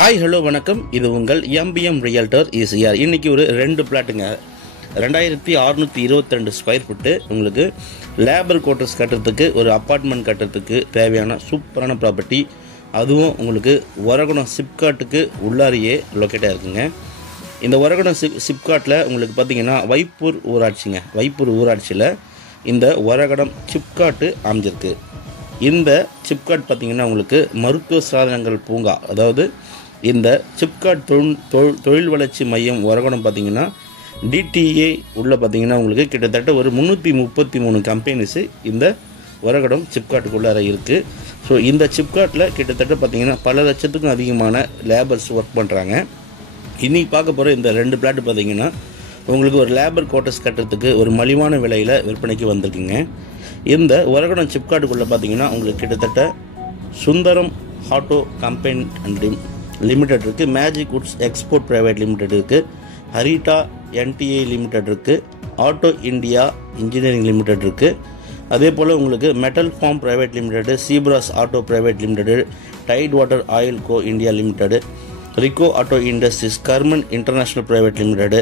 Hi hello வணக்கம். இது உங்கள் எம்பிஎம் ரியல்டர் ஈசிஆர். இன்றைக்கி ஒரு 2 பிளாட்டுங்க, 2622 ஸ்கொயர் ஃபுட்டு. உங்களுக்கு லேபர் குவார்ட்டர்ஸ் கட்டுறதுக்கு, ஒரு அப்பார்ட்மெண்ட் கட்டுறதுக்கு தேவையான சூப்பரான ப்ராப்பர்ட்டி. அதுவும் உங்களுக்கு ஒரகுணம் சிப்காட்டுக்கு உள்ளாரியே லொக்கேட்டாக இருக்குங்க. இந்த ஒரகுணம் சிப்காட்டில் உங்களுக்கு பார்த்தீங்கன்னா வைப்பூர் ஊராட்சிங்க. வைப்பூர் ஊராட்சியில் இந்த ஒரகுணம் சிப்காட்டு அமைஞ்சிருக்கு. இந்த சிப்காட் பார்த்திங்கன்னா உங்களுக்கு மருத்துவ சாதனங்கள் பூங்கா, அதாவது இந்த சிப்காட் தொழில் வளர்ச்சி மையம் ஒரகுணம் பார்த்திங்கன்னா டிடிஏ உள்ள பார்த்திங்கன்னா உங்களுக்கு கிட்டத்தட்ட ஒரு 333 கம்பெனிஸு இந்த ஒரகுணம் சிப்காட்டுக்குள்ளார இருக்குது. ஸோ இந்த சிப்காட்டில் கிட்டத்தட்ட பார்த்திங்கன்னா பல லட்சத்துக்கும் அதிகமான லேபர்ஸ் ஒர்க் பண்ணுறாங்க. இன்றைக்கி பார்க்க போகிற இந்த 2 பிளாட்டு பார்த்திங்கன்னா உங்களுக்கு ஒரு லேபர் குவார்ட்டர்ஸ் கட்டுறதுக்கு ஒரு மலிவான விலையில் விற்பனைக்கு வந்திருக்குங்க. இந்த ஒரகுணம் சிப்காட்டுக்குள்ளே பார்த்தீங்கன்னா உங்களுக்கு கிட்டத்தட்ட Sundaram auto company and limited இருக்குது, magic woods export private limited இருக்குது, ஹரிட்டா என்டிஏ லிமிடெட் இருக்குது, ஆட்டோ இந்தியா இன்ஜினியரிங் லிமிடெட் இருக்குது. அதே போல் உங்களுக்கு மெட்டல் ஃபார்ம் பிரைவேட் லிமிடெடு, சீப்ராஸ் auto private limited, tide water oil co India limited, Rico auto industries, கர்மன் international private limited,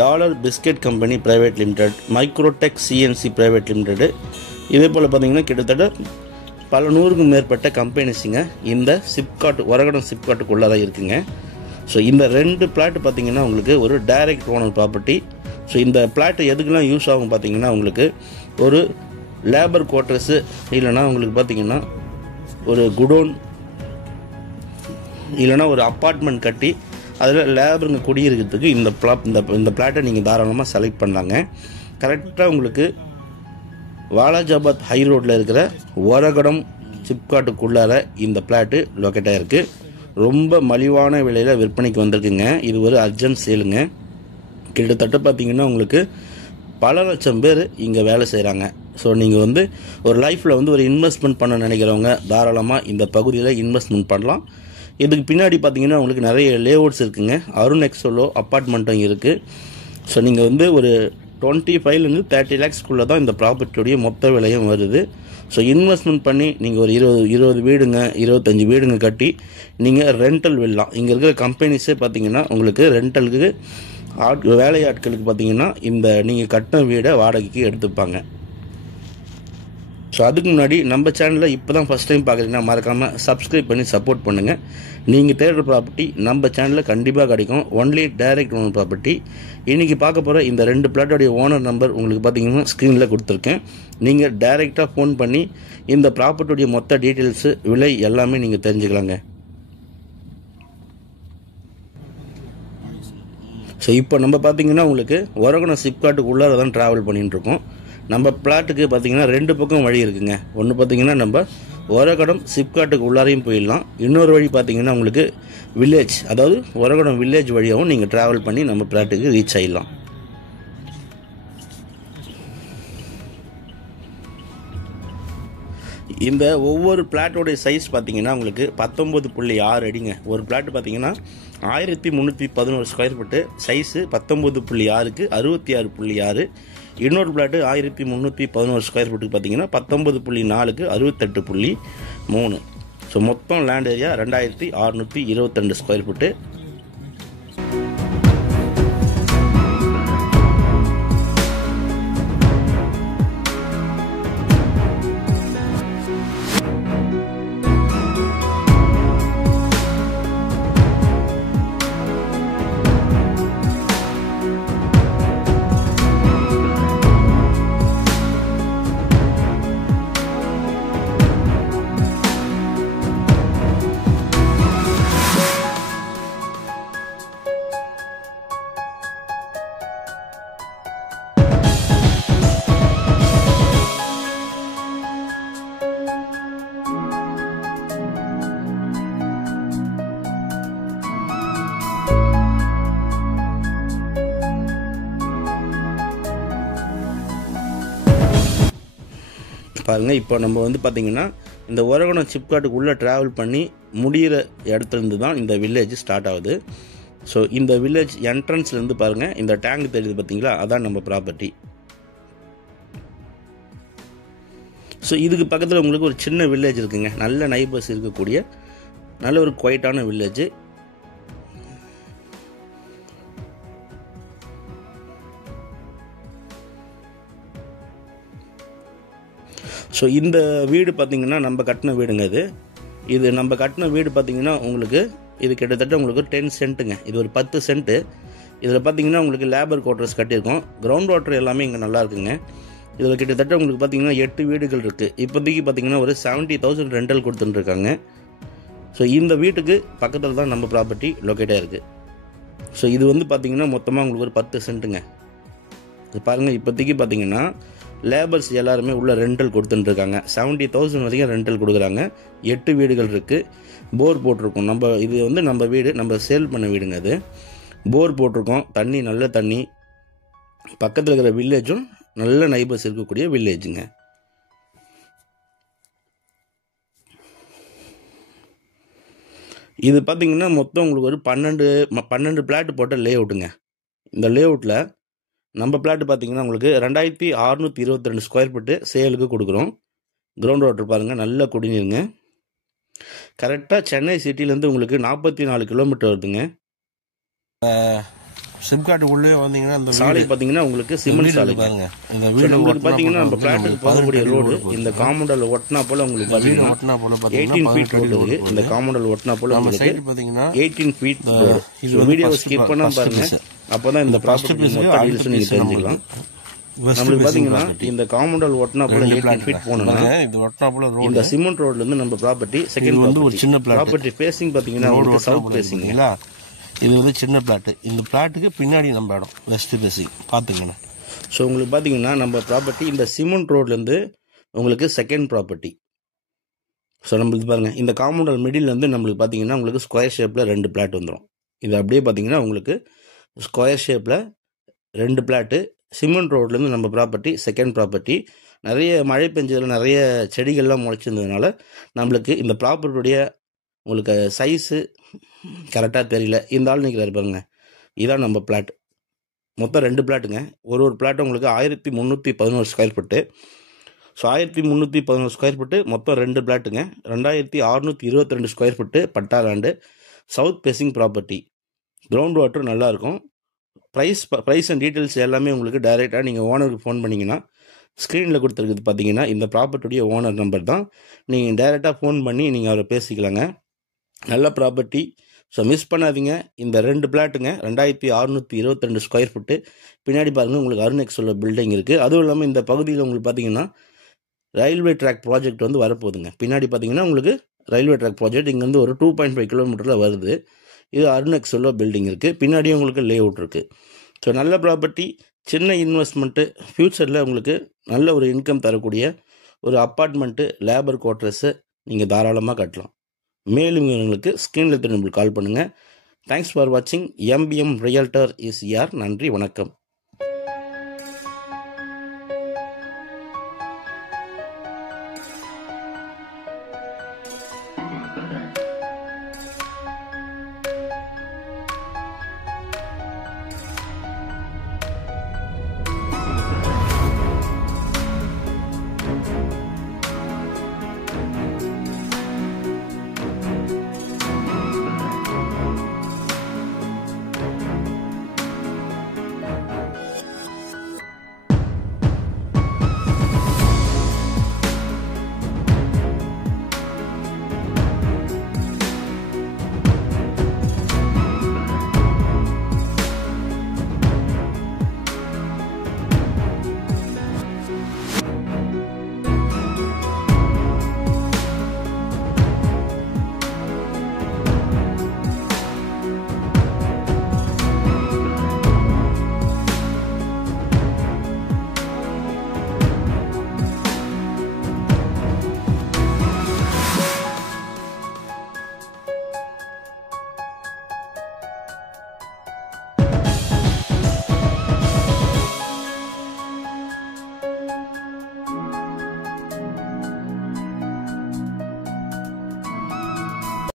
dollar biscuit company private limited, microtech CNC private limited. இதே போல் பார்த்தீங்கன்னா கிட்டத்தட்ட பல நூறுக்கும் மேற்பட்ட கம்பெனிஸுங்க இந்த சிப்காட் ஒரகுணம் சிப்காட்டுக்குள்ளே இருக்குங்க. ஸோ இந்த 2 பிளாட் பார்த்தீங்கன்னா உங்களுக்கு ஒரு டைரக்ட் ஓனர் ப்ராப்பர்ட்டி. ஸோ இந்த பிளாட் எதுக்கெல்லாம் யூஸ் ஆகும் பார்த்தீங்கன்னா உங்களுக்கு ஒரு லேபர் குவார்ட்டர்ஸு, இல்லைனா உங்களுக்கு பார்த்தீங்கன்னா ஒரு குடோன், இல்லைனா ஒரு அப்பார்ட்மெண்ட் கட்டி அதில் லேபருங்க குடியிருக்கிறதுக்கு இந்த பிளாட்டை நீங்கள் தாராளமாக செலக்ட் பண்ணலாங்க. கரெக்டாக உங்களுக்கு வாலாஜாபாத் ஹை ரோட்டில் இருக்கிற ஒரகுணம் சிப்காட்டுக்குள்ளார இந்த பிளாட்டு லொக்கேட்டாக இருக்குது. ரொம்ப மலிவான விலையில் விற்பனைக்கு வந்திருக்குங்க. இது ஒரு அர்ஜென்ட் சேலுங்க. கிட்டத்தட்ட பார்த்திங்கன்னா உங்களுக்கு பல லட்சம் பேர் இங்கே வேலை செய்கிறாங்க. ஸோ நீங்கள் ஒரு லைஃப்பில் ஒரு இன்வெஸ்ட்மெண்ட் பண்ண நினைக்கிறவங்க தாராளமாக இந்த பகுதியில் இன்வெஸ்ட்மெண்ட் பண்ணலாம். இதுக்கு பின்னாடி பார்த்தீங்கன்னா உங்களுக்கு நிறைய லேஅவுட்ஸ் இருக்குங்க. அருண் எக்ஸோலோ அப்பார்ட்மெண்ட்டும் இருக்குது. ஸோ நீங்கள் ஒரு 25 to 30 lakhsக்குள்ளே தான் இந்த ப்ராப்பர்ட்டியுடைய மொத்த விலையும் வருது. ஸோ இன்வெஸ்ட்மெண்ட் பண்ணி நீங்கள் ஒரு 20 வீடுங்க 25 வீடுங்க கட்டி நீங்கள் ரெண்டல் விடலாம். இங்கே இருக்கிற கம்பெனிஸே பார்த்தீங்கன்னா உங்களுக்கு ரெண்டலுக்கு வேலையாட்களுக்கு பார்த்தீங்கன்னா இந்த நீங்கள் கட்டின வீடை வாடகைக்கு எடுத்துப்பாங்க. ஸோ அதுக்கு முன்னாடி நம்ம சேனலில் இப்போ தான் ஃபஸ்ட் டைம் பார்க்குறீங்கன்னா மறக்காமல் சப்ஸ்கிரைப் பண்ணி சப்போர்ட் பண்ணுங்கள். நீங்கள் தேடுற ப்ராப்பர்ட்டி நம்ம சேனலில் கண்டிப்பாக கிடைக்கும். Only direct owner property. இன்றைக்கி பார்க்க போகிற இந்த 2 பிளாட்டோடைய ஓனர் நம்பர் உங்களுக்கு பார்த்தீங்கன்னா ஸ்க்ரீனில் கொடுத்துருக்கேன். நீங்கள் டைரெக்டாக ஃபோன் பண்ணி இந்த ப்ராப்பர்ட்டியுடைய மொத்த டீட்டெயில்ஸு, விலை எல்லாமே நீங்கள் தெரிஞ்சுக்கலாங்க. ஸோ இப்போ நம்ம பார்த்தீங்கன்னா உங்களுக்கு ஒரகுணம் சிப்காட்டுக்கு உள்ளார தான் ட்ராவல் பண்ணிட்டுருக்கோம். நம்ம பிளாட்டுக்கு பார்த்தீங்கன்னா 2 பக்கம் வழி இருக்குங்க. ஒன்று பார்த்தீங்கன்னா நம்ம ஒரகுணம் சிப்காட்டுக்கு உள்ளாரையும் போயிடலாம். இன்னொரு வழி பார்த்தீங்கன்னா உங்களுக்கு வில்லேஜ், அதாவது ஒரகுணம் வில்லேஜ் வழியாகவும் நீங்கள் ட்ராவல் பண்ணி நம்ம பிளாட்டுக்கு ரீச் ஆகிடலாம். இந்த ஒவ்வொரு பிளாட்டோடைய சைஸ் பார்த்தீங்கன்னா உங்களுக்கு 19.6 அடிங்க. ஒரு பிளாட்டு பார்த்தீங்கன்னா 1311 ஸ்கொயர் ஃபுட்டு, சைஸு 19.6க்கு 66.6. இன்னொரு பிளாட்டு 1311 ஸ்கொயர் ஃபுட்டுக்கு பார்த்தீங்கன்னா 19.4க்கு 68.3. ஸோ மொத்தம் லேண்ட் ஏரியா 2622 ஸ்கொயர் ஃபுட்டு. பாருங்கள், இப்போ நம்ம பார்த்தீங்கன்னா இந்த ஒரகுணம் சிப்காட்டுக்கு உள்ளே ட்ராவல் பண்ணி முடிகிற இடத்துலேருந்து தான் இந்த வில்லேஜ் ஸ்டார்ட் ஆகுது. ஸோ இந்த வில்லேஜ் என்ட்ரன்ஸ்லேருந்து பாருங்கள், இந்த டேங்க் தெரியுது பார்த்தீங்களா, அதான் நம்ம ப்ராப்பர்ட்டி. ஸோ இதுக்கு பக்கத்தில் உங்களுக்கு ஒரு சின்ன வில்லேஜ் இருக்குங்க. நல்ல நைபர்ஸ் இருக்கக்கூடிய நல்ல ஒரு குவைட்டான வில்லேஜ். ஸோ இந்த வீடு பார்த்திங்கன்னா நம்ம கட்டின வீடுங்க. இது நம்ம கட்டின வீடு பார்த்திங்கன்னா உங்களுக்கு இது கிட்டத்தட்ட உங்களுக்கு 10 சென்ட்டுங்க. இது ஒரு 10 சென்ட்டு. இதில் பார்த்திங்கன்னா உங்களுக்கு லேபர் குவார்ட்டர்ஸ் கட்டியிருக்கோம். கிரவுண்ட் வாட்டர் எல்லாமே இங்கே நல்லா இருக்குங்க. இதில் கிட்டத்தட்ட உங்களுக்கு பார்த்திங்கன்னா 8 வீடுகள் இருக்குது. இப்போதைக்கு பார்த்திங்கன்னா ஒரு 70,000 ரெண்டல் கொடுத்துட்டுருக்காங்க. ஸோ இந்த வீட்டுக்கு பக்கத்தில் தான் நம்ம ப்ராப்பர்ட்டி லொக்கேட்டாக இருக்குது. ஸோ இது வந்து பார்த்திங்கன்னா மொத்தமாக உங்களுக்கு ஒரு 10 சென்ட்டுங்க. இது பாருங்கள், இப்போதைக்கு பார்த்திங்கன்னா லேபர்ஸ் எல்லாருமே உள்ள ரெண்டல் கொடுத்துட்டுருக்காங்க. 70,000 வரைக்கும் ரெண்டல் கொடுக்குறாங்க. 8 வீடுகள் இருக்குது. போர் போட்டிருக்கோம். இது வந்து நம்ம வீடு, நம்ம சேல் பண்ண வீடுங்க. அது போர் போட்டிருக்கோம். தண்ணி நல்ல தண்ணி. பக்கத்தில் இருக்கிற வில்லேஜும் நல்ல நைபர்ஸ் இருக்கக்கூடிய வில்லேஜுங்க. இது பார்த்திங்கன்னா மொத்தம் உங்களுக்கு ஒரு 12 பிளாட் போட்ட லே அவுட்டுங்க. இந்த லே அவுட்டில் நம்ம பிளாட் பார்த்திங்கன்னா உங்களுக்கு 2622 ஸ்கொயர் ஃபீட்டு சேலுக்கு கொடுக்குறோம். கிரவுண்ட் வாட்டர் பாருங்கள், நல்ல குடிநீருங்க. கரெக்டாக சென்னை சிட்டிலேருந்து உங்களுக்கு 44 கிலோமீட்டர் வருதுங்க. சிப்காட் உள்ளே வந்தீங்கன்னா அந்த சாலை பார்த்தீங்கன்னா உங்களுக்கு சிமெண்ட் சாலை பாருங்க. உங்களுக்கு பார்த்தீங்கன்னா நம்ம பிளாட்டுக்கு போகக்கூடிய ரோடு இந்த காம்பவுண்டில் ஒட்டினா போல உங்களுக்கு பார்த்தீங்கன்னா 18 ஃபீட் ரோடு இருக்கு. இந்த காம்பவுண்டில் ஒட்டினா போல உங்களுக்கு 18 ஃபீட் ரோடு. வீடியோ ஸ்கிப் பண்ணாம பாருங்க, அப்போதான் இந்த ப்ராப்பர்ட்டி மொத்த டீல்ஸ் நீங்க தெரிஞ்சுக்கலாம். நம்மளுக்கு பாத்தீங்கன்னா இந்த காம்பவுண்டல் ஒட்டினா போல 18 ஃபீட் போனோம்னா இந்த சிமெண்ட் ரோட்ல இருந்து நம்ம ப்ராப்பர்ட்டி செகண்ட் வந்து ஒரு சின்ன ப்ராப்பர்ட்டி ஃபேசிங் பாத்தீங்கன்னா உங்களுக்கு சவுத் ஃபேசிங். இது வந்து சின்ன பிளாட்டு. இந்த பிளாட்டுக்கு பின்னாடி நம்ம இடம் வெஸ்ட் ஃபேசிங் பார்த்துக்கணும். ஸோ உங்களுக்கு பார்த்தீங்கன்னா நம்ம ப்ராப்பர்ட்டி இந்த சிமெண்ட் ரோட்லேருந்து உங்களுக்கு செகண்ட் ப்ராப்பர்ட்டி. ஸோ நம்மளுக்கு பாருங்கள், இந்த காம்பவுண்டல் மிடில்லேருந்து நம்மளுக்கு பார்த்தீங்கன்னா உங்களுக்கு ஸ்கொயர் ஷேப்பில் 2 பிளாட் வந்துடும். இது அப்படியே பார்த்தீங்கன்னா உங்களுக்கு ஸ்கொயர் ஷேப்பில் 2 பிளாட்டு. சிமெண்ட் ரோட்லேருந்து நம்ம ப்ராப்பர்ட்டி செகண்ட் ப்ராப்பர்ட்டி. நிறைய மழை பெஞ்சதில் நிறைய செடிகள்லாம் முளைச்சிருந்ததுனால நம்மளுக்கு இந்த ப்ராப்பர்ட்டியுடைய உங்களுக்கு சைஸு கரெக்டாக தெரியல. இந்த ஆள் நிற்கிறாரு பாருங்க, இதான் நம்ம பிளாட். மொத்தம் 2 பிளாட்டுங்க. ஒரு பிளாட்டு உங்களுக்கு 1311 square feet. So 1311 square feet மொத்தம் 2 பிளாட்டுங்க. 2622 square feet patta land, south facing property. Ground water நல்லாயிருக்கும். ப்ரைஸ் அண்ட் டீட்டெயில்ஸ் எல்லாமே உங்களுக்கு டைரெக்டாக நீங்கள் ஓனருக்கு ஃபோன் பண்ணிங்கன்னா ஸ்க்ரீனில் கொடுத்துருக்குது பார்த்தீங்கன்னா இந்த ப்ராப்பர்ட்டியுடைய ஓனர் நம்பர் தான். நீங்கள் டைரெக்டாக ஃபோன் பண்ணி நீங்கள் அவரை பேசிக்கலாங்க. நல்ல ப்ராப்பர்ட்டி. ஸோ மிஸ் பண்ணாதீங்க. இந்த 2 பிளாட்டுங்க 2622 ஸ்கொயர் ஃபீட்டு. பின்னாடி பாருங்கள் உங்களுக்கு அருணெக்ஸ் உள்ள பில்டிங் இருக்குது. அதுவும் இல்லாமல் இந்த பகுதியில் உங்களுக்கு பார்த்தீங்கன்னா ரயில்வே ட்ராக் ப்ராஜெக்ட் வந்து வரப்போகுதுங்க. பின்னாடி பார்த்தீங்கன்னா உங்களுக்கு ரயில்வே ட்ராக் ப்ராஜெக்ட் இங்கேருந்து ஒரு 2.5 கிலோமீட்டரில் வருது. இது அருணெக்ஸ் உள்ள பில்டிங் இருக்குது. பின்னாடியும் உங்களுக்கு லே அவுட் இருக்குது. ஸோ நல்ல ப்ராப்பர்ட்டி, சின்ன இன்வெஸ்ட்மெண்ட்டு, ஃப்யூச்சரில் உங்களுக்கு நல்ல ஒரு இன்கம் தரக்கூடிய ஒரு அப்பார்ட்மெண்ட்டு, லேபர் குவார்ட்டர்ஸு நீங்கள் தாராளமாக கட்டலாம். மேலும் உங்களுக்கு ஸ்க்ரீனில் திரும்ப கால் பண்ணுங்கள். தேங்க்ஸ் ஃபார் வாட்சிங். எம்பிஎம் ரியல்டர் இஸ் யார். நன்றி, வணக்கம்.